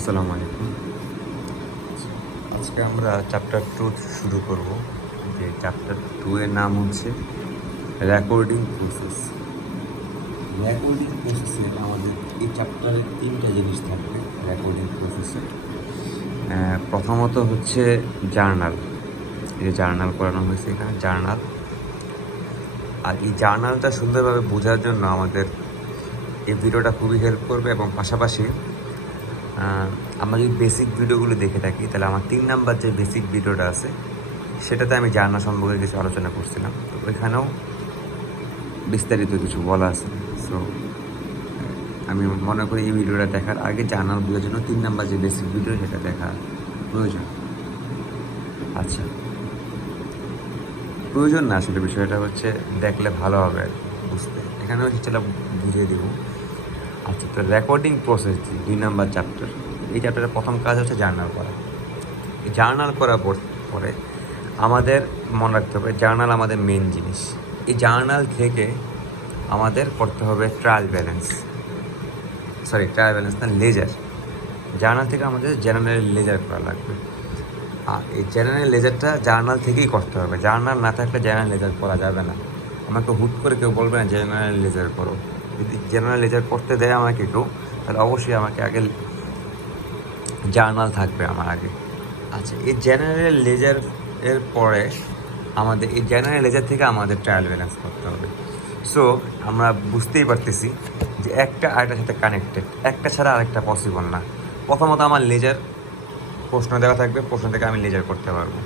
আসসালামু আলাইকুম। আজকে আমরা চ্যাপ্টার 2 শুরু করব। যে চ্যাপ্টার 2 এর নাম হচ্ছে রেকর্ডিং প্রসেস। রেকর্ডিং প্রসেসে আমাদের এই চ্যাপ্টারে 3টা জিনিস থাকবে রেকর্ডিং প্রসেসে। প্রথমত হচ্ছে জার্নাল। এই যে জার্নাল করানো হয়েছে এখানে জার্নাল। আর এই জার্নালটা সুন্দরভাবে বোঝার জন্য আমাদের এই ভিডিওটা খুবই হেল্প করবে এবং পাশাপাশি আমরা যদি বেসিক ভিডিওগুলো দেখে থাকি তাহলে আমার 3 নাম্বার যে বেসিক ভিডিওটা আছে সেটাতে আমি জার্নাল সম্পর্কে কিছু আলোচনা করছিলাম, তো ওইখানেও বিস্তারিত কিছু বলা আছে। সো আমি মনে করি এই ভিডিওটা দেখার আগে জার্নাল বোঝার জন্য 3 নাম্বার যে বেসিক ভিডিও সেটা দেখা প্রয়োজন। আচ্ছা, প্রয়োজন না, আসলে বিষয়টা হচ্ছে দেখলে ভালো হবে বুঝতে। এখানেও সেটা বুঝিয়ে দেবো। আচ্ছা, তো রেকর্ডিং প্রসেস 2 নাম্বার চ্যাপ্টার। এই চ্যাপ্টারের প্রথম কাজ হচ্ছে জার্নাল করা। জার্নাল করার পরে আমাদের মনে রাখতে হবে জার্নাল আমাদের মেন জিনিস। এই জার্নাল থেকে আমাদের করতে হবে ট্রায়াল ব্যালেন্স না, লেজার। জার্নাল থেকে আমাদের জেনারেল লেজার করা লাগবে। আর এই জেনারেল লেজারটা জার্নাল থেকেই করতে হবে। জার্নাল না থাকলে জেনারেল লেজার করা যাবে না। আমাকে হুট করে কেউ বলবে না জেনারেল লেজার করো। যদি জেনারেল লেজার করতে দেয় আমাকে কেউ, তাহলে অবশ্যই আমাকে আগে জার্নাল থাকবে আমার আগে। আচ্ছা, এই জেনারেল লেজার এর পরে আমাদের এই জেনারেল লেজার থেকে আমাদের ট্রায়াল ব্যালেন্স করতে হবে। সো আমরা বুঝতেই পারতেছি যে একটা আরেকটার সাথে কানেক্টেড, একটা ছাড়া আরেকটা পসিবল না। প্রথমত আমার লেজার প্রশ্ন দেওয়া থাকবে, প্রশ্ন থেকে আমি লেজার করতে পারবো,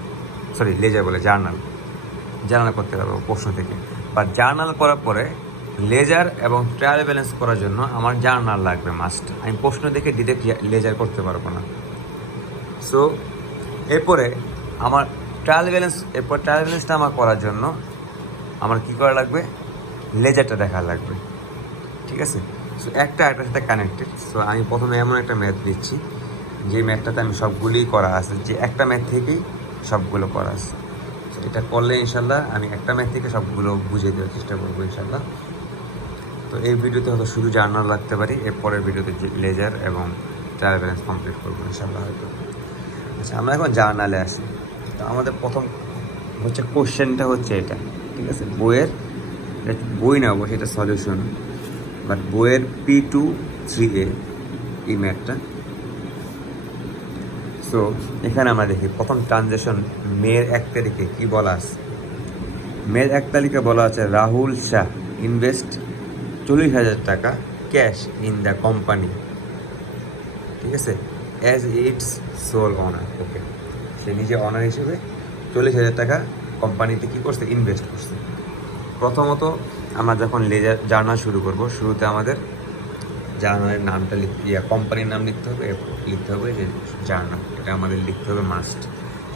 জার্নাল করতে পারবো প্রশ্ন থেকে। বা জার্নাল করার পরে লেজার এবং ট্রায়াল ব্যালেন্স করার জন্য আমার জার্নাল লাগবে মাস্ট। আমি প্রশ্ন দেখে ডিরেক্ট লেজার করতে পারবো না। সো এরপরে আমার ট্রায়াল ব্যালেন্সটা আমার করার জন্য আমার কী করা লাগবে, লেজারটা দেখা লাগবে। ঠিক আছে? সো একটা একটার সাথে কানেক্টেড। সো আমি প্রথমে এমন একটা ম্যাথ দিচ্ছি যে ম্যাথটাতে আমি সবগুলোই করা আছে, যে একটা ম্যাথ থেকেই সবগুলো করা আছে। সো এটা করলে ইনশাল্লাহ আমি একটা ম্যাথ থেকে সবগুলো বুঝিয়ে দেওয়ার চেষ্টা করবো ইনশাল্লাহ। তো এই ভিডিওতে হয়তো শুধু জার্নাল রাখতে পারি, এরপরের ভিডিওতে লেজার এবং ট্রায়াল ব্যালেন্স কমপ্লিট করবো ইনশাল্লাহ হয়তো। আচ্ছা, আমরা এখন জার্নালে আসি। তো আমাদের প্রথম হচ্ছে কোশ্চেনটা হচ্ছে এটা। ঠিক আছে, বই না অবশ্যই এটা সলিউশন, বাট বইয়ের P2-3A এই ম্যাথটা। সো এখানে আমরা দেখি প্রথম ট্রানজ্যাকশন মের 1 তারিখে কী বলা আছে। মের 1 তারিখে বলা আছে রাহুল শাহ ইনভেস্ট 40,000 টাকা ক্যাশ ইন দ্য কোম্পানি। ঠিক আছে, অ্যাজ ইটস সোল অনার। ওকে, সে নিজে অনার হিসেবে 40,000 টাকা কোম্পানিতে কী করছে, ইনভেস্ট করছে। প্রথমত আমরা যখন জার্নাল শুরু করব, শুরুতে আমাদের জার্নালের নামটা কোম্পানির নাম লিখতে হবে যে জার্নাল, এটা আমাদের লিখতে হবে মাস্ট।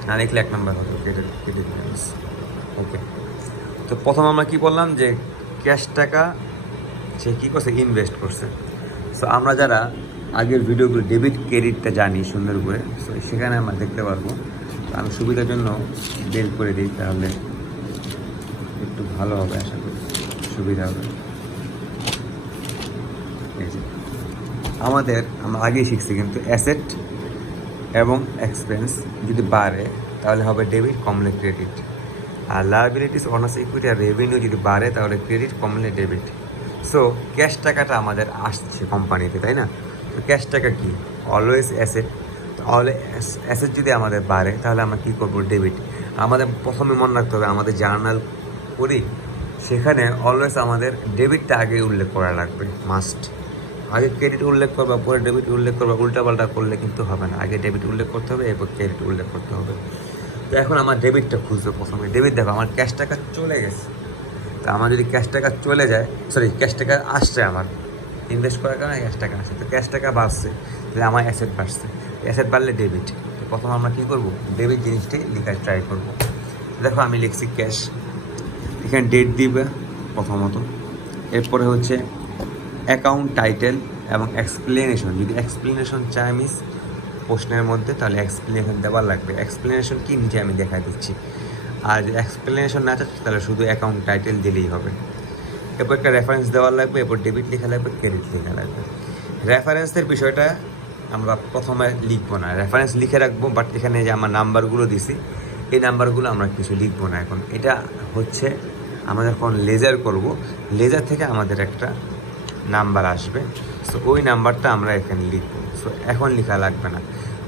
না লিখলে 1 নম্বর হবে, কেটে দিলাম। ওকে, তো প্রথম আমরা কি বললাম যে ক্যাশ টাকা সে কী করছে, ইনভেস্ট করছে। সো আমরা যারা আগের ভিডিওগুলো ডেবিট ক্রেডিটটা জানি সুন্দর করে, সো সেখানে আমরা দেখতে পারবো। আমি সুবিধার জন্য বের করে দিই, তাহলে একটু ভালো হবে, আশা করি সুবিধা হবে। এই যে আমরা আগেই শিখছি কিন্তু অ্যাসেট এবং এক্সপেন্স যদি বাড়ে তাহলে হবে ডেবিট, কমলে ক্রেডিট। আর লায়াবিলিটিস, অনার্স ইকুইটি আর রেভিনিউ যদি বাড়ে তাহলে ক্রেডিট, কমলে ডেবিট। সো ক্যাশ টাকাটা আমাদের আসছে কোম্পানিতে, তাই না? তো ক্যাশ টাকা কি, অলওয়েজ অ্যাসেট। তাহলে অ্যাসেট যদি আমাদের বাড়ে তাহলে আমরা কী করবো, ডেবিট। আমাদের প্রথমে মনে রাখতে হবে, আমাদের জার্নাল করি সেখানে অলওয়েজ আমাদের ডেবিটটা আগে উল্লেখ করা লাগবে মাস্ট। আগে ক্রেডিট উল্লেখ করবা, পরে ডেবিট উল্লেখ করবা, উল্টাপাল্টা করলে কিন্তু হবে না। আগে ডেবিট উল্লেখ করতে হবে, এরপর ক্রেডিট উল্লেখ করতে হবে। তো এখন আমার ডেবিটটা খুঁজবো প্রথমে। ডেবিট দেখো আমার ক্যাশ টাকা চলে গেছে। তো আমার যদি ক্যাশ টাকা চলে যায়, ক্যাশ টাকা আসছে, আমার ইনভেস্ট করার কারণে ক্যাশ টাকা আসছে, তো ক্যাশ টাকা বাড়ছে, তাহলে আমার অ্যাসেট বাড়ছে। অ্যাসেট বাড়লে ডেবিট। তো প্রথম আমরা কী করবো, ডেবিট জিনিসটাই লেখার ট্রাই করবো। দেখো আমি লিখছি ক্যাশ, এখানে ডেট দিবে প্রথমত। এরপরে হচ্ছে অ্যাকাউন্ট টাইটেল এবং এক্সপ্লেনেশন। যদি এক্সপ্লেনেশন চাই মিস প্রশ্নের মধ্যে, তাহলে এক্সপ্লেনেশন দেওয়ার লাগবে। এক্সপ্লেনেশন কি নিচে আমি দেখা দিচ্ছি। আর যদি এক্সপ্লেনেশন না চাচ্ছি তাহলে শুধু অ্যাকাউন্ট টাইটেল দিলেই হবে। এরপর একটা রেফারেন্স দেওয়ার লাগবে, এরপর ডেবিট লেখা লাগবে, ক্রেডিট লেখা লাগবে। রেফারেন্সের বিষয়টা আমরা প্রথমে লিখবো না, রেফারেন্স লিখে রাখবো, বাট এখানে যে আমার নাম্বারগুলো দিছি এই নাম্বারগুলো আমরা কিছু লিখবো না এখন। এটা হচ্ছে আমরা যখন লেজার করব, লেজার থেকে আমাদের একটা নাম্বার আসবে, সো ওই নাম্বারটা আমরা এখানে লিখবো। সো এখন লেখা লাগবে না।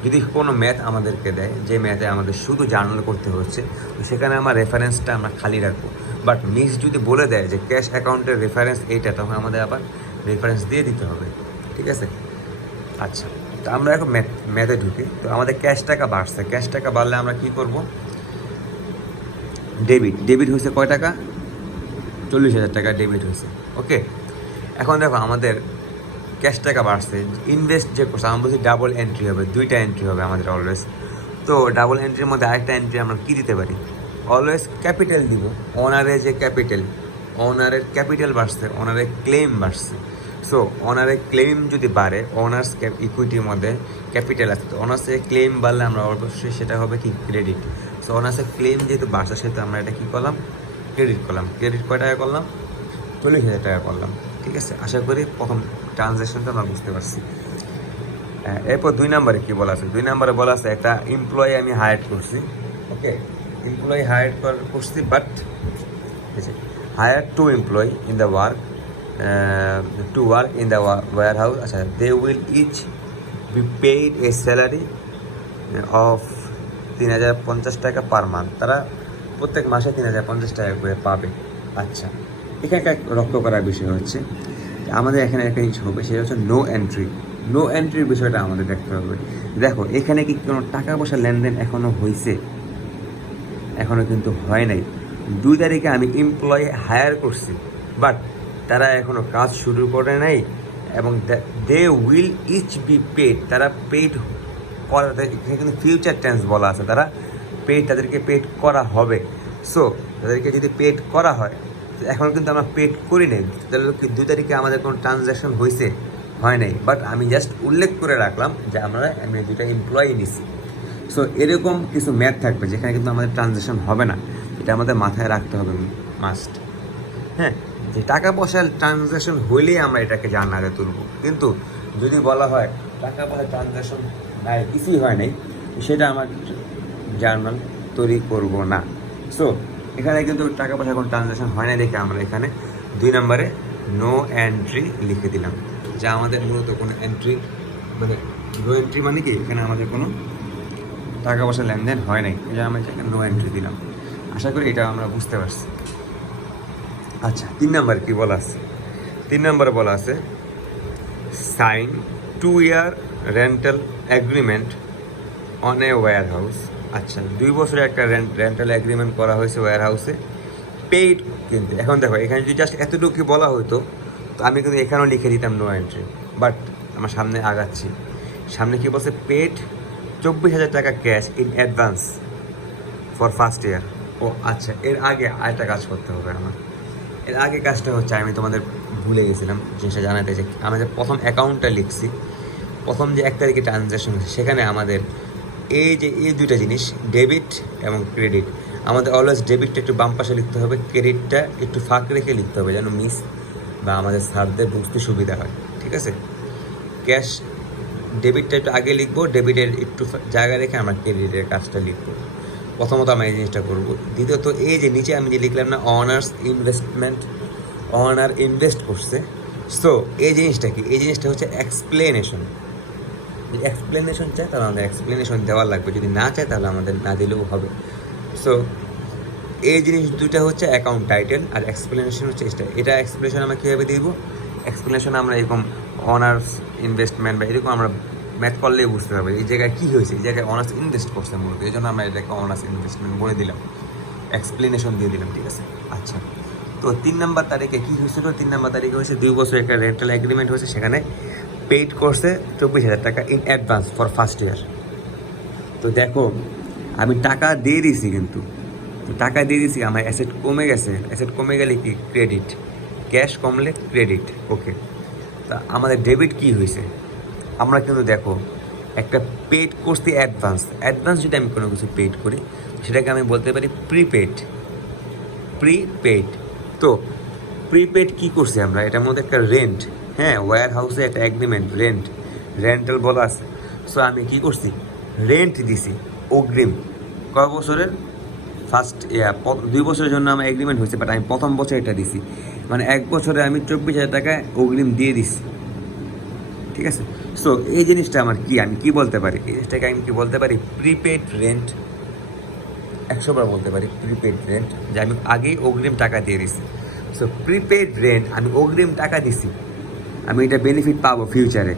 যদি কোনো ম্যাথ আমাদেরকে দেয়, যে ম্যাথে আমাদের শুধু জার্নাল করতে হচ্ছে, তো সেখানে আমার রেফারেন্সটা আমরা খালি রাখবো। বাট মিস যদি বলে দেয় যে ক্যাশ অ্যাকাউন্টের রেফারেন্স এইটা, তখন আমাদের আবার রেফারেন্স দিয়ে দিতে হবে, ঠিক আছে? আচ্ছা, তো আমরা এখন ম্যাথে ঢুকি। তো আমাদের ক্যাশ টাকা বাড়ছে, ক্যাশ টাকা বাড়লে আমরা কী করব? ডেবিট হয়েছে কয় টাকা? 40,000 টাকা ডেবিট হয়েছে। ওকে, এখন দেখো আমাদের ক্যাশ টাকা বাড়ছে, ইনভেস্ট যে করছে আমরা বলছি ডাবল এন্ট্রি হবে, 2টা এন্ট্রি হবে আমাদের অলওয়েজ। তো ডাবল এন্ট্রির মধ্যে আরেকটা এন্ট্রি আমরা কী দিতে পারি? অলওয়েজ ক্যাপিটাল দিব। ওনারের যে ক্যাপিটাল, ওনারের ক্যাপিটাল বাড়ছে, ওনারের ক্লেম বাড়ছে। সো ওনারের ক্লেম যদি বাড়ে, ওনার্স ইকুইটির মধ্যে ক্যাপিটাল আছে, তো ওনার্সের ক্লেম বাড়লে আমরা অবশ্যই সেটা হবে কি? ক্রেডিট। সো ওনার্সের ক্লেম যেহেতু বাড়ছে, সেহেতু আমরা এটা কী করলাম? ক্রেডিট করলাম। ক্রেডিট কয় টাকা করলাম? 40,000 টাকা করলাম, ঠিক আছে? আশা করি প্রথম ট্রানজ্যাকশনটা আমরা বুঝতে পারছি। এরপর 2 নম্বরে কী বলা আছে? 2 নম্বরে বলা আছে একটা এমপ্লয়ি আমি হায়ার করছি। ওকে, এমপ্লয়ি হায়ার করছি, but hire 2 employee in the work to work in the warehouse. আচ্ছা, they will each be paid a salary of 3,050 টাকা পার মান্থ। তারা প্রত্যেক মাসে 3,050 টাকা করে পাবে। আচ্ছা, এখানকার লক্ষ্য করার বিষয় হচ্ছে আমাদের এখানে একটা জিনিস হবে, সেটা হচ্ছে নো এন্ট্রি। নো এন্ট্রির বিষয়টা আমাদের দেখতে হবে। দেখো এখানে কি কোনো টাকা পয়সা লেনদেন এখনও হয়েছে? এখনও কিন্তু হয় নাই। 2 তারিখে আমি এমপ্লয়ি হায়ার করছি, বাট তারা এখনও কাজ শুরু করে নাই, এবং they will each be paid, তারা পেড করা, এখানে কিন্তু ফিউচার টেন্স বলা আছে, তারা পেড, তাদেরকে পেড করা হবে। সো তাদেরকে যদি পেড করা হয়, এখন কিন্তু আমরা পেড করি নাই, তাহলে কি 2 তারিখে আমাদের কোনো ট্রানজ্যাকশন হয়েছে? হয় নাই, বাট আমি জাস্ট উল্লেখ করে রাখলাম যে আমি 2টা এমপ্লয়ি নিছি। সো এরকম কিছু ম্যাথ থাকবে যেখানে কিন্তু আমাদের ট্রানজ্যাকশন হবে না, এটা আমাদের মাথায় রাখতে হবে মাস্ট। হ্যাঁ, যে টাকা পয়সার ট্রানজ্যাকশন হইলেই আমরা এটাকে জার্নালে তুলব, কিন্তু যদি বলা হয় টাকা পয়সার ট্রানজ্যাকশন নাই, কিছুই হয় নাই, সেটা আমার জার্নাল তৈরি করব না। সো এখানে কিন্তু টাকা পয়সা কোনো ট্রানজ্যাকশন হয় না দেখে আমরা এখানে 2 নম্বরে নো এন্ট্রি লিখে দিলাম, যা আমাদের মূলত কোনো এন্ট্রি মানে নো এন্ট্রি মানে কি, এখানে আমাদের কোনো টাকা পয়সা লেনদেন হয় নাই, এটা আমরা এখানে নো এন্ট্রি দিলাম। আশা করি এটা আমরা বুঝতে পারছি। আচ্ছা, 3 নম্বর কি বলা আছে? 3 নম্বরে বলা আছে sign 2 year rental agreement on a warehouse. আচ্ছা, 2 বছরের একটা রেন্টাল এগ্রিমেন্ট করা হয়েছে ওয়্যার হাউসে, পেইড। কিন্তু এখন দেখো এখানে যদি জাস্ট এতটুকু বলা হতো, তো আমি কিন্তু এখানেও লিখে দিতাম নো এন্ট্রি, বাট আমার সামনে আগাচ্ছি। সামনে কি বলছে? পেড 24,000 টাকা cash in advance for first year. ও আচ্ছা, এর আগে আরেকটা কাজ করতে হবে আমার। এর আগে কাজটা হচ্ছে, আমি তোমাদের ভুলে গেছিলাম জিনিসটা জানাতে, যে আমরা যে প্রথম অ্যাকাউন্টটা লিখছি, প্রথম যে 1 তারিখে ট্রানজ্যাকশন হয়েছে, সেখানে আমাদের এই 2টা জিনিস, ডেবিট এবং ক্রেডিট, আমাদের অলওয়েজ ডেবিটটা একটু বাম পাশে লিখতে হবে, ক্রেডিটটা একটু ফাঁক রেখে লিখতে হবে, যেন মিস বা আমাদের স্যারদের বুঝতে সুবিধা হয়, ঠিক আছে? ক্যাশ ডেবিটটা একটু আগে লিখবো, ডেবিটের একটু জায়গা রেখে আমরা ক্রেডিটের কাজটা লিখবো। প্রথমত আমরা এই জিনিসটা করবো। দ্বিতীয়ত এই যে নিচে আমি যে লিখলাম না, অনার্স ইনভেস্টমেন্ট, অনার ইনভেস্ট করছে। সো এই জিনিসটা কি? এই জিনিসটা হচ্ছে এক্সপ্লেনেশন। যদি এক্সপ্লেনেশন চায় তাহলে আমাদের এক্সপ্লেনেশন দেওয়া লাগবে, যদি না চায় তাহলে আমাদের না দিলেও হবে। সো এই জিনিস 2টা হচ্ছে অ্যাকাউন্ট টাইটেল, আর এক্সপ্লেনেশন হচ্ছে এটা এক্সপ্লেনেশন আমরা কীভাবে দিব? এক্সপ্লেনেশন আমরা এরকম অনার্স ইনভেস্টমেন্ট বা এরকম আমরা ম্যাথ করলেই বুঝতে পারবে এই জায়গায় কী হয়েছে, এই জায়গায় অনার্স ইনভেস্ট করছে মূলত, এই জন্য আমরা এটাকে অনার্স ইনভেস্টমেন্ট বলে দিলাম, এক্সপ্লেনেশন দিয়ে দিলাম, ঠিক আছে? আচ্ছা, তো 3 নম্বর তারিখে কী হয়েছিল? 3 নম্বর তারিখে হয়েছে 2 বছর একটা রেন্টাল এগ্রিমেন্ট হয়েছে, সেখানে পেইড করছে 24,000 টাকা ইন অ্যাডভান্স ফর ফার্স্ট ইয়ার। তো দেখো আমি টাকা দিয়ে দিয়েছি, কিন্তু তো টাকা দিয়ে দিয়েছি, আমার অ্যাসেট কমে গেছে, অ্যাসেট কমে গেলে কি? ক্রেডিট। ক্যাশ কমলে ক্রেডিট। ওকে, তা আমাদের ডেবিট কি হয়েছে? আমরা কিন্তু দেখো একটা পেড করছি অ্যাডভান্স, অ্যাডভান্স যদি আমি কোনো কিছু পেড করি, সেটাকে আমি বলতে পারি প্রিপেড। তো প্রিপেড কী করছি আমরা? এটার মধ্যে একটা রেন্ট, হ্যাঁ, ওয়্যার হাউসে একটা এগ্রিমেন্ট, রেন্টাল বলা আছে, সো আমি কী করছি, রেন্ট দিছি অগ্রিম। কয় বছরের? ফার্স্ট 2 বছরের জন্য আমার এগ্রিমেন্ট হয়েছে, বাট আমি প্রথম বছর এটা দিছি, মানে 1 বছরে আমি 24,000 টাকা অগ্রিম দিয়ে দিছি। ঠিক আছে, সো এই জিনিসটা আমার কি, আমি কি বলতে পারি, এই জিনিসটাকে আমি কি বলতে পারি, প্রিপেড রেন্ট। 100বার বলতে পারি প্রিপেড রেন্ট, যে আমি আগেই অগ্রিম টাকা দিয়ে দিছি। সো প্রিপেড রেন্ট, আমি অগ্রিম টাকা দিছি, আমি এটা বেনিফিট পাবো ফিউচারে।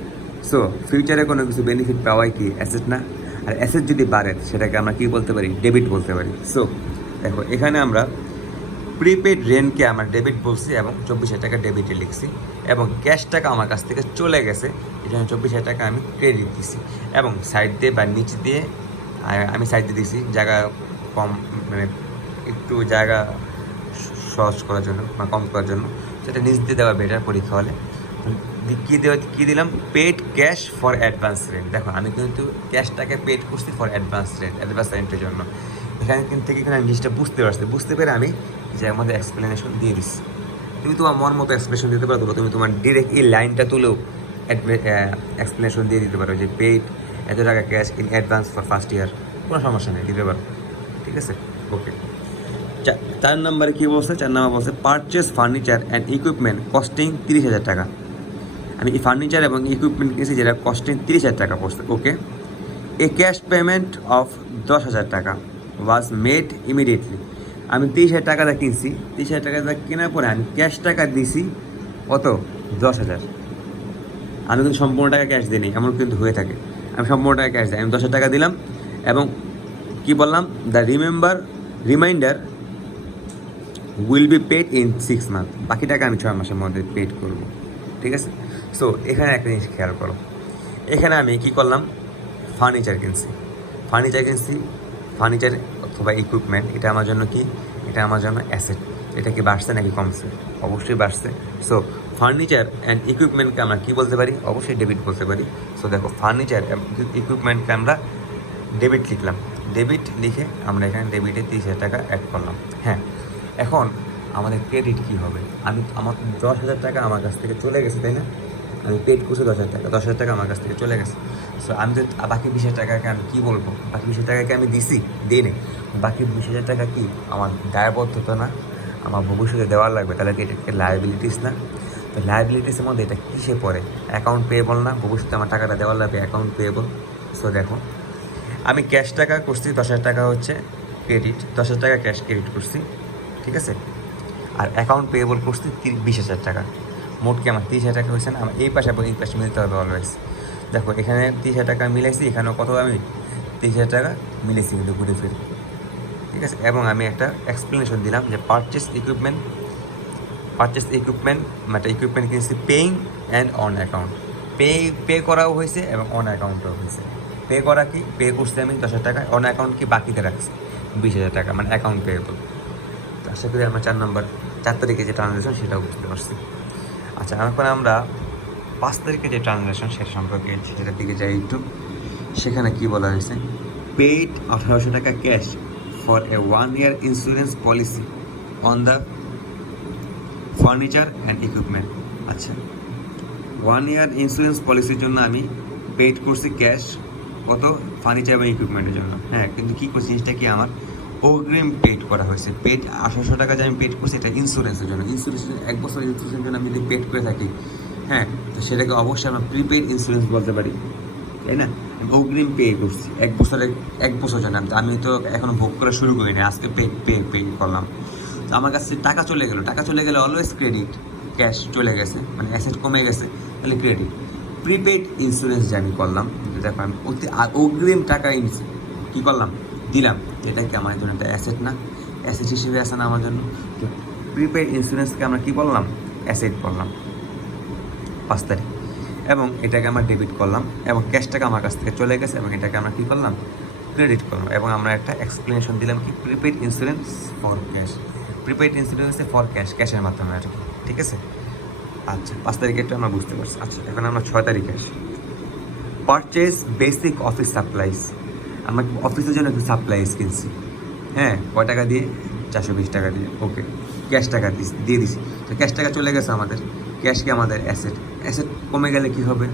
সো ফিউচারে কোনো কিছু বেনিফিট পাওয়াই কি অ্যাসেট না? আর অ্যাসেট যদি বাড়ে সেটাকে আমরা কি বলতে পারি, ডেবিট বলতে পারি। সো দেখো এখানে আমরা প্রিপেড রেন্টকে আমরা ডেবিট বলছি এবং 24,000 টাকা ডেবিটে লিখছি, এবং ক্যাশ টাকা আমার কাছ থেকে চলে গেছে, এখানে 24,000 টাকা আমি ক্রেডিট দিছি, এবং সাইড দিয়ে বা নিচ দিয়ে আমি সাইড দিয়ে দিছি জায়গা কম, মানে একটু জায়গা সহজ করার জন্য বা কম করার জন্য, সেটা নিচ দিয়ে দেওয়া বেটার পরীক্ষা হলে। কী দিলাম, paid cash for advance rent. দেখো আমি কিন্তু ক্যাশটাকে পেড করছি ফর অ্যাডভান্স রেন্টের জন্য। এখানে এখানে আমি জিনিসটা বুঝতে পেরে আমি যে আমাদের এক্সপ্লেনেশন দিয়ে দিচ্ছি। তুমি তোমার মন মতো এক্সপ্লেনেশন দিতে পারো, তুমি তোমার ডিরেক্ট এই লাইনটা তুলেও এক্সপ্লেনেশন দিয়ে দিতে পারো যে পেড এত টাকা cash in advance for first ইয়ার, কোনো সমস্যা নেই, দিতে পারো। ঠিক আছে, ওকে। 4 নম্বরে কী বলছে? 4 নম্বর বলছে purchase furniture and equipment costing 30,000 টাকা। আমি এই ফার্নিচার এবং ইকুইপমেন্ট কিনেছি যেটা কস্টিং 30,000 টাকা পড়ছে। ওকে, এ ক্যাশ পেমেন্ট অফ 10,000 টাকা ওয়াজ মেড ইমিডিয়েটলি। আমি 30,000 টাকাটা কিনছি, 30,000 টাকাটা কেনার পরে আমি ক্যাশ টাকা দিছি কত? 10,000। আমি কিন্তু সম্পূর্ণ টাকা ক্যাশ দিইনি, এমন কিন্তু হয়ে থাকে। আমি সম্পূর্ণ টাকা ক্যাশ দিই, আমি 10,000 টাকা দিলাম, এবং কি বললাম, the remainder will be paid in 6 month. বাকি টাকা আমি 6 মাসের মধ্যে পেড করব। ঠিক আছে, সো এখানে একটা জিনিস খেয়াল করো, এখানে আমি কি করলাম, ফার্নিচার কিনছি, ফার্নিচার অথবা ইকুইপমেন্ট, এটা আমার জন্য কি, এটা আমার জন্য অ্যাসেট। এটা কি বাড়ছে নাকি কমছে? অবশ্যই বাড়ছে। সো ফার্নিচার অ্যান্ড ইকুইপমেন্টকে আমরা কী বলতে পারি? অবশ্যই ডেবিট বলতে পারি। সো দেখো ফার্নিচার এবং ইকুইপমেন্টকে আমরা ডেবিট লিখলাম, ডেবিট লিখে আমরা এখানে ডেবিটে 30,000 টাকা অ্যাড করলাম। হ্যাঁ, এখন আমাদের ক্রেডিট কী হবে? আমার 10,000 টাকা আমার কাছ থেকে চলে গেছে, তাই না? আমি পেড করছি 10,000 টাকা, 10,000 টাকা আমার কাছ থেকে চলে গেছে। সো আমি তো বাকি 20,000 টাকাকে আমি কী বলবো? বাকি 20,000 টাকাকে আমি দিই নি, বাকি 20,000 টাকা কি আমার দায়বদ্ধতা না? আমার ভবিষ্যতে দেওয়ার লাগবে, তাহলে কি এটা লায়াবিলিটিস না? তো লায়াবিলিটিসের মধ্যে এটা কিসে পড়ে? অ্যাকাউন্ট পেয়েবল না? ভবিষ্যতে আমার টাকাটা দেওয়ার লাগবে, অ্যাকাউন্ট পেয়েবল। সো দেখো আমি ক্যাশ টাকা করছি 10,000 টাকা হচ্ছে ক্রেডিট, 10,000 টাকা ক্যাশ ক্রেডিট করছি, ঠিক আছে। আর অ্যাকাউন্ট পেয়েবল করছি 20,000 টাকা। মোট কি আমার 30,000 টাকা হয়েছে না? আমার এই পাশে এবং এই পাশে মিলতে হবে অলওয়েজ। দেখো এখানে 30,000 টাকা মিলাইছি, এখানেও কত আমি 30,000 টাকা মিলেছি কিন্তু ঘুরে ফিরে। ঠিক আছে, এবং আমি একটা এক্সপ্লেনেশন দিলাম যে পারচেস ইকুইপমেন্ট মানে ইকুইপমেন্ট কিনছি paying and on account. Pay করাও হয়েছে এবং অন অ্যাকাউন্টও হয়েছে। পে করা কি, পে করছি আমি 10,000 টাকা, অন অ্যাকাউন্ট কি বাকিতে রাখছি 20,000 টাকা, মানে অ্যাকাউন্ট পেয়েবল। তো আশা করি আমরা 4 তারিখে যে ট্রানজ্যাকশন সেটাও বুঝতে পারছি। আচ্ছা, এখন আমরা 5 তারিখে যে ট্রানজ্যাকশন সেটা সম্পর্কে সেটার দিকে যাই একটু। সেখানে কি বলা হয়েছে, পেইড 1,800 টাকা cash for a 1 year insurance policy on the furniture and equipment. আচ্ছা, 1 year ইন্স্যুরেন্স পলিসির জন্য আমি পেইড করছি ক্যাশ কত? ফার্নিচার এবং ইকুইপমেন্টের জন্য। হ্যাঁ, কিন্তু কী করছি, জিনিসটা কি আমার অগ্রিম পেড করা হয়েছে। পেড 1,800 টাকা যে আমি পেড করছি এটা ইন্স্যুরেন্সের জন্য। 1 বছর ইন্স্যুরেন্সের জন্য আমি যদি পেড করে থাকি, হ্যাঁ, তো সেটাকে অবশ্যই আমরা প্রিপেড ইন্স্যুরেন্স বলতে পারি, তাই না? অগ্রিম পে করছি 1 বছর জন্য। আমি তো এখনো ভোগ করা শুরু করিনি, আজকে পে করলাম। তো আমার কাছে টাকা চলে গেলে অলওয়েজ ক্রেডিট। ক্যাশ চলে গেছে মানে অ্যাসেট কমে গেছে, তাহলে ক্রেডিট। প্রিপেড ইন্স্যুরেন্স যে আমি করলাম, দেখো আমি অগ্রিম টাকা কী করলাম, দিলাম, এটা কি আমার জন্য একটা অ্যাসেট না? অ্যাসেট হিসেবে আসে না আমার জন্য? তো প্রিপেড ইন্স্যুরেন্সকে আমরা কী বললাম, অ্যাসেট বললাম 5 তারিখ, এবং এটাকে আমরা ডেবিট করলাম, এবং ক্যাশ টাকা আমার কাছ থেকে চলে গেছে এবং এটাকে আমরা কী করলাম, ক্রেডিট করলাম। এবং আমরা একটা এক্সপ্লেনেশন দিলাম কি, prepaid insurance for cash, prepaid insurance for ক্যাশের মাধ্যমে আর কি। ঠিক আছে, আচ্ছা 5 তারিখে এটা আমরা বুঝতে পারছি। আচ্ছা, এখন আমরা 6 তারিখে আসি। Purchase basic office supplies. আমরা অফিসের জন্য একটু সাপ্লাইজ কিনছি, হ্যাঁ, কয় টাকা দিয়ে? 420 টাকা দিয়ে। ওকে, ক্যাশ টাকা দিয়ে দিছি। তো ক্যাশ টাকা চলে গেছে আমাদের, ক্যাশ কি আমাদের অ্যাসেট কমে গেলে কী হবে?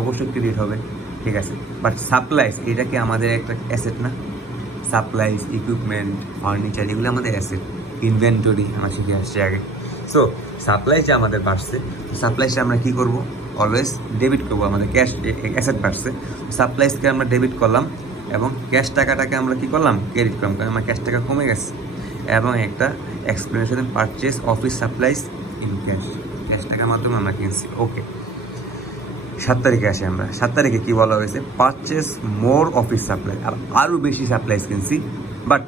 অবশ্যই ক্রেডিট হবে। ঠিক আছে, বাট সাপ্লাইজ এটা কি আমাদের একটা অ্যাসেট না? সাপ্লাইজ, ইকুইপমেন্ট, ফার্নিচার এগুলো আমাদের অ্যাসেট। ইনভেন্টরি আমরা শিখে আসছি আগে। সো সাপ্লাই যে আমাদের বাড়ছে, সাপ্লাইসে আমরা কী করবো? অলওয়েজ ডেবিট করবো। আমাদের ক্যাশ অ্যাসেট বাড়ছে, সাপ্লাইসকে আমরা ডেবিট করলাম এবং ক্যাশ টাকাটাকে আমরা কী করলাম? ক্রেডিট করলাম, কারণ আমার ক্যাশ টাকা কমে গেছে। এবং একটা explanation, purchase office supplies in cash, cash টাকার মাধ্যমে আমরা কিনছি। ওকে, 7 তারিখে আসি আমরা। 7 তারিখে কী বলা হয়েছে? পারচেস মোর অফিস সাপ্লাই, আর আরও বেশি সাপ্লাইজ কিনছি, বাট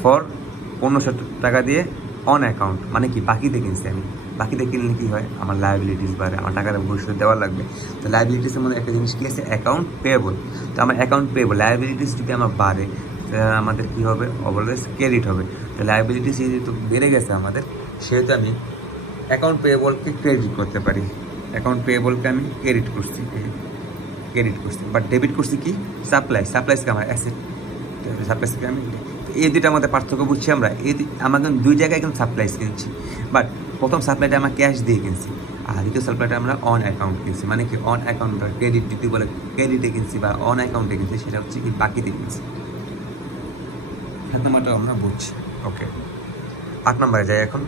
ফর 1500 টাকা দিয়ে অন অ্যাকাউন্ট, মানে কি বাকিতে কিনছি আমি। বাকিতে কিনলে কী হয়? আমার লায়াবিলিটিস বাড়ে, আমার টাকাটা ভবিষ্যতে দেওয়া লাগবে। তো লায়াবিলিটিসের মধ্যে একটা জিনিস কী আছে? Account payable. তো আমার অ্যাকাউন্ট পেয়েবল, লায়াবিলিটিস যদি আমার বাড়ে তাহলে আমাদের কী হবে? অলওয়েজ ক্রেডিট হবে। তো লায়াবিলিটিস যেহেতু বেড়ে গেছে আমাদের, সেহেতু আমি অ্যাকাউন্ট পেয়েবলকে ক্রেডিট করতে পারি। অ্যাকাউন্ট পেয়েবলকে আমি ক্রেডিট করছি, বাট ডেবিট করছি কি? সাপ্লাইজকে আমার অ্যাসেট, সাপ্লাইজকে আমি, এই দুইটার মধ্যে পার্থক্য বুঝছি আমরা। আমরা কিন্তু দুই জায়গায় কিন্তু সাপ্লাইজ কিনছি, বাট প্রথম সাপ্লাইটা আমরা ক্যাশ দিয়ে কিনছি, আর দ্বিতীয় সাপ্লাইটা আমরা অন অ্যাকাউন্ট কিনছি। মানে কি অন অ্যাকাউন্ট, ক্রেডিট যদি বলে ক্রেডিটে কিনছি বা অন অ্যাকাউন্টে কিনছি, সেটা হচ্ছে কি বাকিতে কিনছি। 7 নম্বরটা আমরা বুঝছি। ওকে, 8 নম্বরে যাই এখন।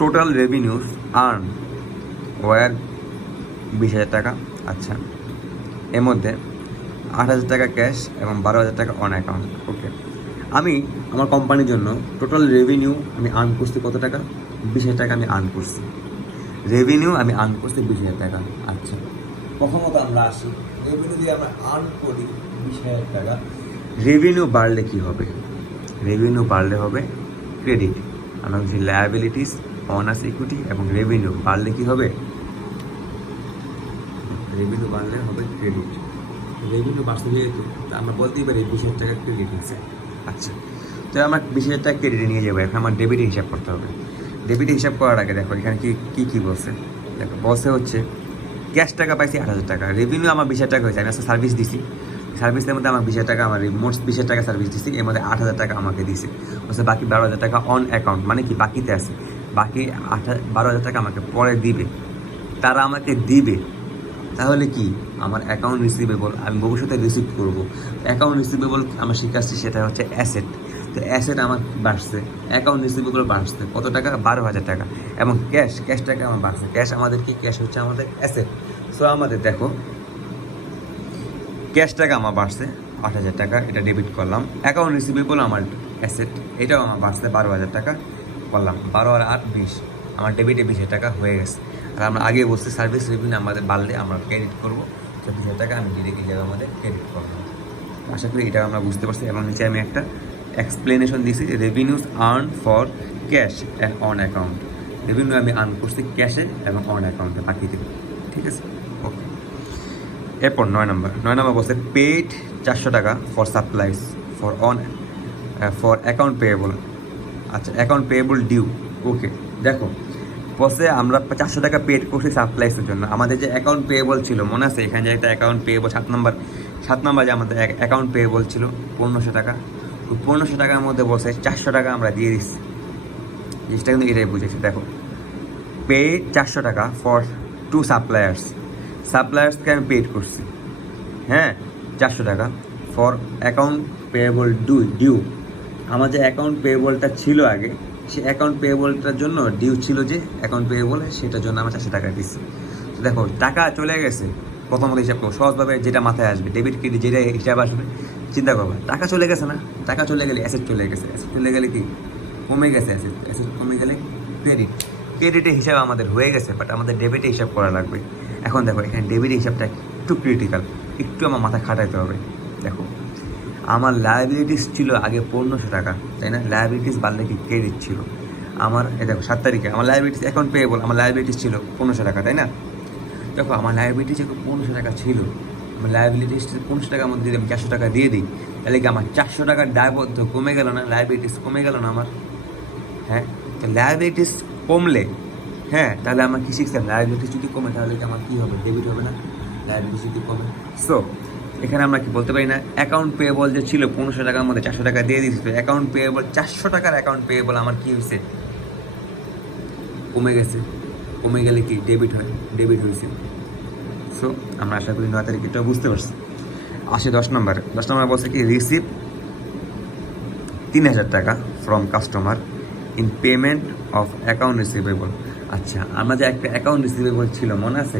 টোটাল রেভিনিউস আর্ন ওয়ার 20,000 টাকা। আচ্ছা, এর মধ্যে 8,000 টাকা ক্যাশ এবং 12,000 টাকা অন অ্যাকাউন্ট। ওকে, আমি আমার কোম্পানির জন্য টোটাল রেভিনিউ আমি আর্ন করছি কত টাকা? 20,000 টাকা আমি আর্ন করছি। রেভিনিউ আমি আর্ন করছি 20,000 টাকা। আচ্ছা, প্রথমত আমরা আসি, রেভিনিউ দিয়ে আমরা আর্ন করি 20,000 টাকা। রেভিনিউ বাড়লে কী হবে? রেভিনিউ বাড়লে হবে ক্রেডিট। আমরা বলছি লায়াবিলিটিস, অনার্স ইকুইটি এবং রেভিনিউ বাড়লে কী হবে? রেভিনিউ বাড়লে হবে ক্রেডিট। রেভিনিউ বাড়ছে যেহেতু আমরা বলতেই পারি 20,000 টাকা ক্রেডিট আছে। আচ্ছা, তো আমার 20,000 টাকা ক্রেডিটে নিয়ে যাবো। এখন আমার ডেবিটে হিসাব করতে হবে। ডেবিটে হিসাব করার আগে দেখো এখানে কী বলছে। দেখো বলছে হচ্ছে ক্যাশ টাকা পাইছি 8,000 টাকা, রেভিনিউ আমার 20,000 টাকা হয়েছে। আমি একটা সার্ভিস দিছি, সার্ভিসের মধ্যে আমার 20,000 টাকা, আমার মোট 20,000 টাকা সার্ভিস দিছি, এর মধ্যে 8,000 টাকা আমাকে দিছে। বলছে বাকি 12,000 টাকা অন অ্যাকাউন্ট, মানে কি বাকিতে আছে। বাকি 12,000 টাকা আমাকে পরে দিবে, তারা আমাকে দিবে। তাহলে কি আমার অ্যাকাউন্ট রিসিভেবল, আমি ভবিষ্যতে রিসিভ করবো। অ্যাকাউন্ট রিসিভেবল আমরা শিখাচ্ছি, সেটা হচ্ছে অ্যাসেট। তো অ্যাসেট আমার বাড়ছে, অ্যাকাউন্ট রিসিভেবল বাড়ছে কত টাকা? 12,000 টাকা। এবং ক্যাশ টাকা আমার বাড়ছে। ক্যাশ আমাদের কি? ক্যাশ হচ্ছে আমাদের অ্যাসেট। সো আমাদের দেখো ক্যাশ টাকা আমার বাড়ছে 8,000 টাকা, এটা ডেবিট করলাম। অ্যাকাউন্ট রিসিভেবল আমার অ্যাসেট, এটাও আমার বাড়ছে 12,000 টাকা করলাম। 12 আর 8 20, আমার ডেবিটে 20,000 টাকা হয়ে গেছে। আর আমরা আগে বলছি সার্ভিস রেভিনিউ আমাদের বাড়লে আমরা ক্রেডিট করবো, 20,000 টাকা আমি ডিরেক্টলি যাবে আমাদের ক্রেডিট করবো। আশা করি এটা আমরা বুঝতে পারছি। এবং নিচে আমি একটা এক্সপ্লেনেশন দিয়েছি, revenues earn for cash and on account. Revenue আমি আর্ন করছি ক্যাশে এবং অন অ্যাকাউন্টে, বাকিতে। ঠিক আছে, ওকে। এরপর 9 নম্বর বলছে পেড 400 টাকা for supplies for account payable. আচ্ছা, অ্যাকাউন্ট পেয়েবল ডিউ। ওকে, দেখো বসে আমরা 400 টাকা পেড করছি সাপ্লাইসের জন্য। আমাদের যে অ্যাকাউন্ট পেয়েবল ছিল, মনে আছে এখানে যে একটা অ্যাকাউন্ট পেয়েবল 7 নম্বর যে আমাদের অ্যাকাউন্ট পেয়েবল ছিল 1500 টাকা। তো 1500 টাকার মধ্যে বসে 400 টাকা আমরা দিয়ে দিচ্ছি। জিনিসটা কিন্তু এটাই বুঝেছি। দেখো পে 400 টাকা ফর 2 সাপ্লায়ার্সকে আমি পেড করছি, হ্যাঁ 400 টাকা ফর অ্যাকাউন্ট পেয়েবল ডিউ। আমার যে অ্যাকাউন্ট পেয়েবলটা ছিল আগে, সে অ্যাকাউন্ট পেয়েবলটার জন্য ডিউ ছিল যে অ্যাকাউন্ট পেয়েবল, সেটার জন্য আমরা 400 টাকা দিচ্ছি। তো দেখো টাকা চলে গেছে। প্রথমত হিসাব করো সহজভাবে, যেটা মাথায় আসবে, ডেবিট ক্রেডিট যেটা হিসাব আসবে চিন্তা করবে। টাকা চলে গেছে না? টাকা চলে গেলে অ্যাসেট চলে গেছে। অ্যাসেট চলে গেলে কি? কমে গেছে অ্যাসেট কমে গেলে ক্রেডিটের হিসাব আমাদের হয়ে গেছে, বাট আমাদের ডেবিটে হিসাব করা লাগবে। এখন দেখো এখানে ডেবিট হিসাবটা একটু ক্রিটিক্যাল, একটু আমার মাথা খাটাইতে হবে। দেখো আমার লায়াবিলিটিস ছিল আগে 1500 টাকা, তাই না? লায়াবিলিটিস বাড়লে কি ক্রেডিট ছিল আমার। দেখো 7 তারিখে আমার লায়াবিলিটিস অ্যাকাউন্ট পেয়েবল, আমার লায়াবিলিটিস ছিল 1500 টাকা, তাই না? দেখো আমার লায়াবিলিটিস যখন 1500 টাকা ছিল, আমার লায়াবিলিটিস 1500 টাকার মধ্যে যদি আমি 400 টাকা দিয়ে দিই, তাহলে কি আমার 400 টাকার দায়বদ্ধ কমে গেল না? লায়াবিলিটিস কমে গেল না আমার? হ্যাঁ, তো লায়াবিলিটিস কমলে, হ্যাঁ তাহলে আমার কি শিখছেন? লায়াবিলিটিস যদি কমে তাহলে কি আমার কী হবে? ডেবিট হবে না? লায়াবিলিটিস যদি কমে। সো এখানে আমরা কি বলতে পারি না, অ্যাকাউন্ট পেয়েবল যে ছিল 1500 টাকার মধ্যে 400 টাকা দিয়ে দিচ্ছি, তো অ্যাকাউন্ট পেয়েবল 400 টাকার অ্যাকাউন্ট পেয়েবল আমার কী হয়েছে? কমে গেছে। কমে গেলে কি ডেবিট হয়? ডেবিট হয়েছে। সো আমরা আশা করি 9 তারিখ এটা বুঝতে পারছি। আসি 10 নম্বর বলছে কি রিসিভ 3,000 টাকা from customer in payment of account receivable. আচ্ছা, আমরা যে একটা অ্যাকাউন্ট রিসিভেবল ছিল মনে আছে,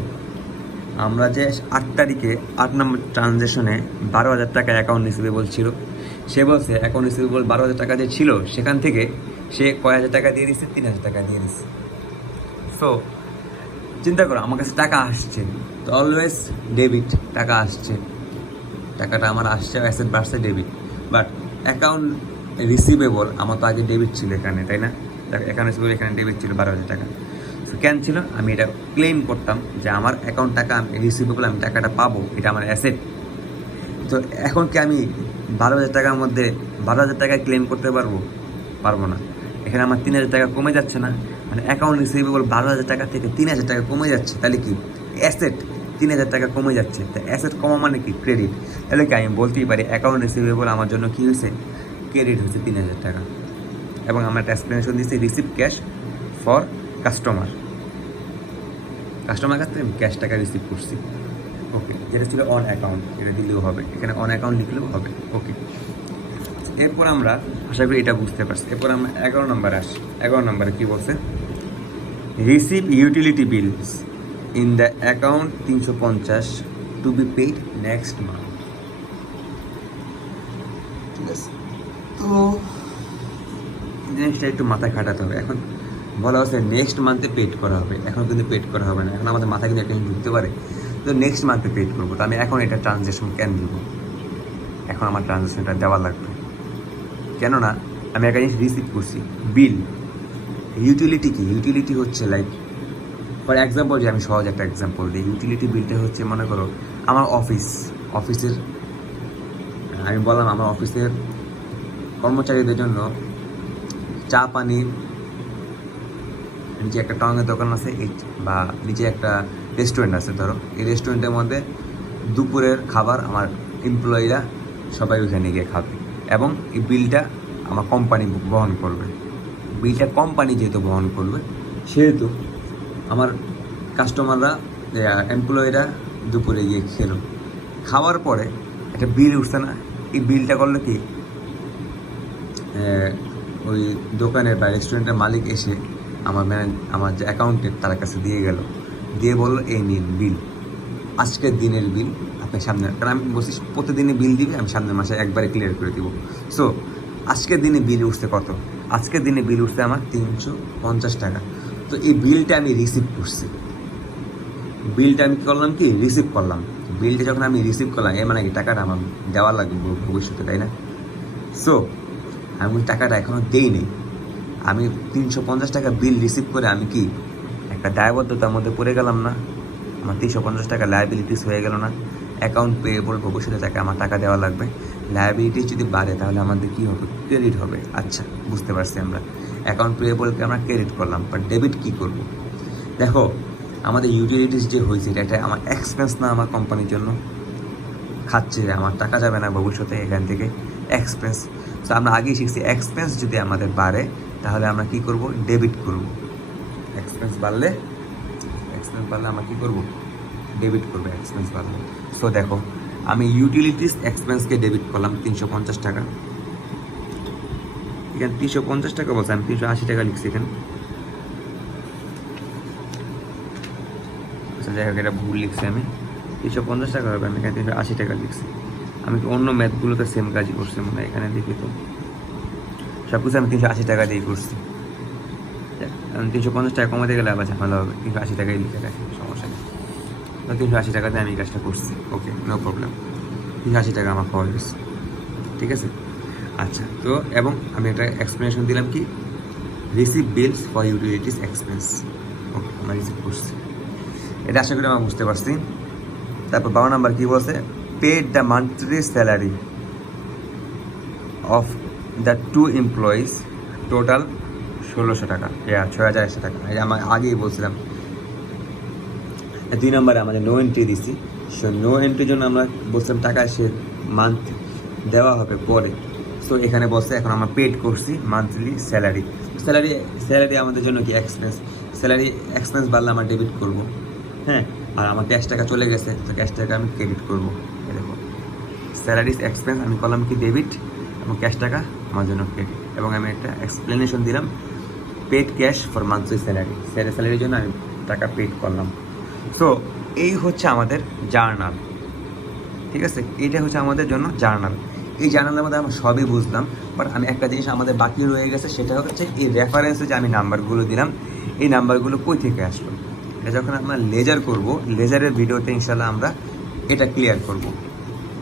আমরা যে 8 তারিখে 8 নম্বর ট্রানজ্যাকশনে 12,000 টাকা অ্যাকাউন্ট রিসিভেবল ছিল। সে বলছে অ্যাকাউন্ট রিসিভেবল 12,000 টাকা যে ছিল সেখান থেকে সে কয় হাজার টাকা দিয়ে দিচ্ছে, 3,000 টাকা দিয়ে দিচ্ছে। সো চিন্তা করো, আমার কাছে টাকা আসছে, তো অলওয়েজ ডেবিট, টাকা আসছে, টাকাটা আমার আসছে, অ্যাসেট বাড়ছে, ডেবিট। বাট অ্যাকাউন্ট রিসিভেবল আমার তো আগে ডেবিট ছিল এখানে, তাই না? অ্যাকাউন্ট রিসিভেবল এখানে ডেবিট ছিল 12,000 টাকা। সো কেন ছিল? আমি এটা ক্লেম করতাম যে আমার অ্যাকাউন্ট টাকা আমি রিসিভেবল, আমি টাকাটা পাবো, এটা আমার অ্যাসেট। তো এখন কি আমি 12,000 টাকার মধ্যে 12,000 টাকায় ক্লেম করতে পারবো না। এখানে আমার 3,000 টাকা কমে যাচ্ছে না, মানে অ্যাকাউন্ট রিসিভেবল 12,000 টাকা থেকে 3,000 টাকা কমে যাচ্ছে, তাহলে কি অ্যাসেট 3,000 টাকা কমে যাচ্ছে। তো অ্যাসেট কমা মানে কি ক্রেডিট। তাহলে কি আমি বলতেই পারি অ্যাকাউন্ট রিসিভেবল আমার জন্য কী হয়েছে, ক্রেডিট হয়েছে 3,000 টাকা। এবং আমরা একটা এক্সপ্লেনেশন দিচ্ছি রিসিভ ক্যাশ ফর কাস্টমার কাছ থেকে আমি ক্যাশ টাকা রিসিভ করছি। ওকে, যেটা ছিল অন অ্যাকাউন্ট, এটা দিলেও হবে, এখানে অন অ্যাকাউন্ট লিখলেও হবে। ওকে, এরপর আমরা আশা করি এটা বুঝতে পারছি। এরপর আমরা 11 নম্বরে আসি। 11 নম্বরে কী বলছে, receive utility bills in the account 350 to be paid next month. ঠিক আছে, তো জিনিসটা একটু মাথায় খাটাতে হবে। এখন বলা হচ্ছে নেক্সট মান্থে পেড করা হবে, এখন কিন্তু পেড করা হবে না। এখন আমাদের মাথায় কিন্তু একটা ঢুকতে পারে, তো নেক্সট মান্থে পেড করবো, তো আমি এখন এটা ট্রানজ্যাকশন কেন দিব? এখন আমার ট্রানজ্যাকশনটা দেওয়া লাগবে, কেননা আমি একটা জিনিস রিসিভ করছি, বিল। ইউটিলিটি কি? ইউটিলিটি হচ্ছে লাইক ফর এক্সাম্পল, যে আমি সহজ একটা এক্সাম্পল দিই। ইউটিলিটি বিলটা হচ্ছে, মনে করো আমার অফিসের আমি বললাম আমার অফিসের কর্মচারীদের জন্য চা পানি, নিচে একটা টাউনের দোকান আছে, বা নিচে একটা রেস্টুরেন্ট আছে ধরো, এই রেস্টুরেন্টের মধ্যে দুপুরের খাবার আমার এমপ্লয়িরা সবাই ওখানে গিয়ে খাবে, এবং এই বিলটা আমার কোম্পানি বহন করবে। বিলটা কোম্পানি যেহেতু বহন করবে, সেহেতু আমার কাস্টমাররা, এমপ্লয়িরা দুপুরে গিয়ে খেলো, খাওয়ার পরে একটা বিল উঠছে না, এই বিলটা করলো কি, ওই দোকানের বা রেস্টুরেন্টের মালিক এসে আমার যে অ্যাকাউন্টেন্ট তার কাছে দিয়ে বললো এই নিন বিল, আজকের দিনের বিল আপনার সামনে। কারণ আমি বলছি প্রতিদিনই বিল দিবে, আমি সামনের মাসে একবারে ক্লিয়ার করে দিব। সো আজকের দিনে বিল উঠছে কত? আজকের দিনে বিল উঠছে আমার 350 টাকা। তো এই বিলটা আমি রিসিভ করছি, বিলটা আমি করলাম কি, রিসিভ করলাম। বিলটা যখন আমি রিসিভ করলাম, এ মানে কি টাকাটা আমার দেওয়া লাগবে ভবিষ্যতে, তাই না? সো আমি টাকাটা এখনও দেই নেই, আমি 350 টাকা বিল রিসিভ করে আমি কি একটা দায়বদ্ধতার মধ্যে পড়ে গেলাম না? আমার 350 টাকা লায়াবিলিটিস হয়ে গেল না? অ্যাকাউন্ট পেয়েবল, ভবিষ্যতে তাকে আমার টাকা দেওয়া লাগবে। লায়াবিলিটি যদি বাড়ে তাহলে আমাদের কী হবে, ক্রেডিট হবে। আচ্ছা, বুঝতে পারছি। আমরা অ্যাকাউন্ট পেয়েবলকে আমরা ক্রেডিট করলাম, বাট ডেবিট কী করব? দেখো, আমাদের ইউটিলিটিস যে হয়েছে এটা আমার এক্সপেন্স না, আমার কোম্পানির জন্য খাচ্ছে, আমার টাকা যাবে না ভবিষ্যতে এখান থেকে, এক্সপেন্স। তো আমরা আগেই শিখছি এক্সপেন্স যদি আমাদের বাড়ে তাহলে আমরা কী করব, ডেবিট করব। এক্সপেন্স বাড়লে আমরা কী করব, ডেবিট করবো এক্সপেন্স বাড়লে। সো দেখো, আমি ইউটিলিটিস এক্সপেন্সকে ডেবিট করলাম 350 টাকা। এখানে 350 টাকা বলছে, আমি 380 টাকা লিখছি এখানে। আচ্ছা, যাই হোক, এটা ভুল লিখছি আমি, 350 টাকা হবে, আমি এখানে 380 টাকা লিখছি। আমি অন্য ম্যাথগুলোতে সেম কাজই করছি মনে হয়, এখানে দেখি তো সব কিছু আমি 380 টাকা দিয়ে করছি। আমি 350 টাকা কমাতে গেলে আবার ঝামেলা হবে, 380 টাকাই লিখে রাখি, সমস্যা নেই। তো 380 টাকাতে আমি এই কাজটা করছি। ওকে, নো প্রবলেম, 380 টাকা আমার পাওয়া গেছে, ঠিক আছে। আচ্ছা, তো এবং আমি একটা এক্সপ্লেনেশন দিলাম কি, receive bills for utilities expense. Okay, আমরা রিসিভ করছি, এটা আশা করি আমরা বুঝতে পারছি। তারপর 12 নম্বর কী বলছে, paid the monthly salary of the 2 employees total 1,600 টাকা, 6,100 টাকা। এটা আমি আগেই বলছিলাম। 2 নম্বরে আমাদের নো এন্ট্রি দিছি। সো নো এন্ট্রির জন্য আমরা বলছিলাম টাকা সে মান্থ দেওয়া হবে পরে। সো এখানে বলছে এখন আমরা পেড করছি মান্থলি স্যালারি আমাদের জন্য কি এক্সপেন্স, স্যালারি এক্সপেন্স বাড়লে আমরা ডেবিট করব, হ্যাঁ। আর আমার ক্যাশ টাকা চলে গেছে, তো ক্যাশ টাকা আমি ক্রেডিট করবো। দেখো, স্যালারিজ এক্সপেন্স আমি করলাম কি ডেবিট, এবং ক্যাশ টাকা আমার জন্য ক্রেডিট, এবং আমি একটা এক্সপ্লেনেশন দিলাম পেড ক্যাশ ফর মান্থলি স্যালারির জন্য আমি টাকা পেড করলাম। সো এই হচ্ছে আমাদের জার্নাল, ঠিক আছে, এইটা হচ্ছে আমাদের জন্য জার্নাল। এই জার্নালের মধ্যে আমরা সবই বুঝলাম, বাট আমি একটা জিনিস আমাদের বাকি রয়ে গেছে, সেটা হচ্ছে এই রেফারেন্সে যে আমি নাম্বারগুলো দিলাম, এই নাম্বারগুলো কই থেকে আসলো। এটা যখন আমরা লেজার করব, লেজারের ভিডিওতে ইনশাল্লাহ আমরা এটা ক্লিয়ার করব,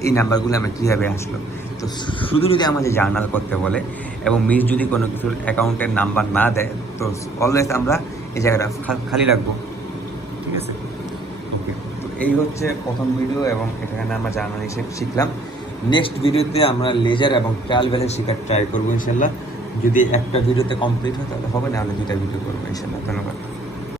এই নাম্বারগুলো আমরা কীভাবে আসলো। তো শুধু যদি আমাদের জার্নাল করতে বলে এবং মিস যদি কোনো কিছুর অ্যাকাউন্টের নাম্বার না দেয়, তো অলওয়েজ আমরা এই জায়গাটা খালি রাখবো, ঠিক আছে। ওকে, তো এই হচ্ছে প্রথম ভিডিও, এবং এখানে আমরা জার্নাল হিসেবে শিখলাম। নেক্সট ভিডিওতে আমরা লেজার এবং ট্রায়াল ব্যালেন্স শেখার ট্রাই করবো ইনশাল্লাহ। যদি একটা ভিডিওতে কমপ্লিট হয় তাহলে হবে, নাহলে 2টা ভিডিও করবো ইনশাল্লাহ। ধন্যবাদ।